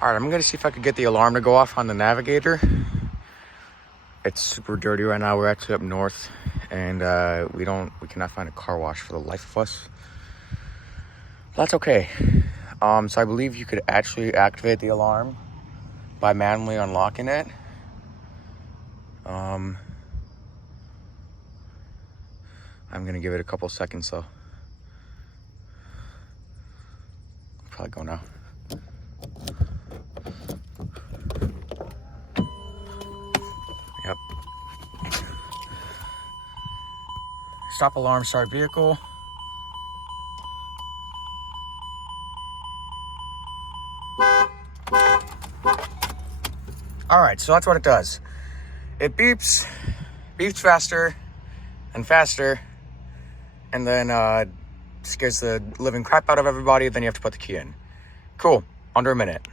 All right, I'm gonna see if I could get the alarm to go off on the Navigator. It's super dirty right now. We're actually up north, and we cannot find a car wash for the life of us. That's okay. So I believe you could actually activate the alarm by manually unlocking it. I'm gonna give it a couple seconds, so I'll probably go now. Yep. Stop alarm, start vehicle. All right, so that's what it does. It beeps faster and faster, and then scares the living crap out of everybody. Then you have to put the key in. Cool, under a minute.